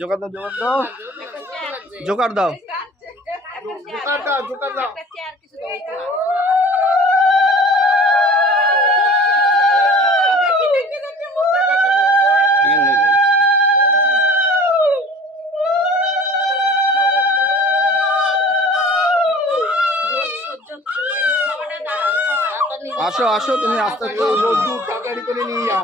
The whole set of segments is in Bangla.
জোগাড় দাও, জোগাড় দাও, জোগাড় দাও, জোগাড় দাও। আসো আসো, তুমি আস্তে আস্তে রোদ্দুর তাড়াতাড়ি করে নিয়ে যা।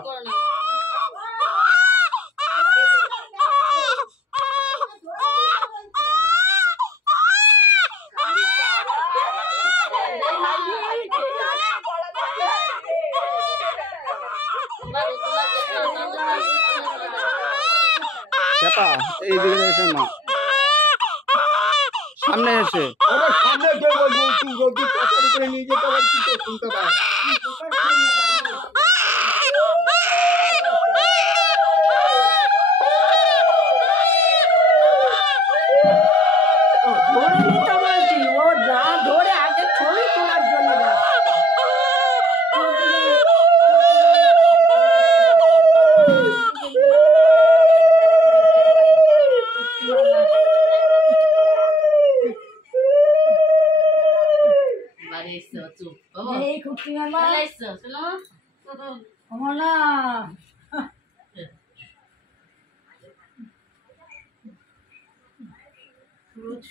এইদিকে এসে না, সামনে এসে সামনে রোদ্দুর তাড়াতাড়ি করে নিয়ে যেতে হবে, কি তো শুনতে পায়।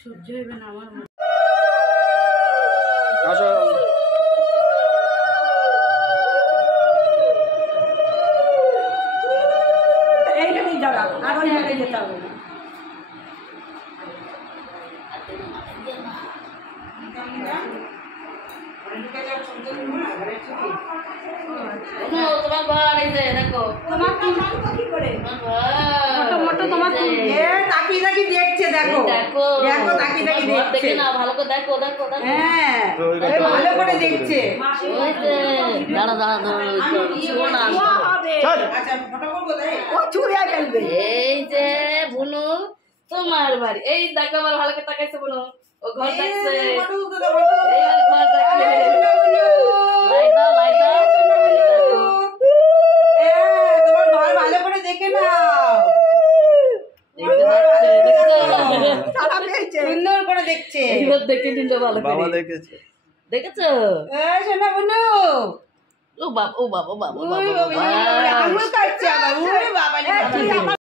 সহ্য হইবে না আমার। এইখানেই যারা আর ওই জায়গায় যেতে হবে না। তোমার ঘর এই যে দেখো, তোমার কি করে মোটো তোমার তাকিয়ে তাকিয়ে দেখছে, দেখো দেখো তাকিয়ে তাকিয়ে দেখছে না, ভালো করে দেখো দেখো। হ্যাঁ ভালো করে দেখছে। দাঁড়া দাঁড়া দাঁড়া, ও চুড়ে ফেলবে। এই যে বুনু তোমার বাড়ি, এই দেখো আবার ভালো করে তাকাইছে বুনু, ও ঘর দেখছে, এই ঘর দেখছে। লাইট দাও, লাইট দাও, তোমার ঘর ভালো করে দেখে নাও। সুন্দর করে দেখছে, এইবার দেখে নিলে ভালো করে। বাবা দেখেছে, দেখেছো? শোনা বুনু, ও বাবা ও বাবা বাবা আঙুল কাটছে আবার।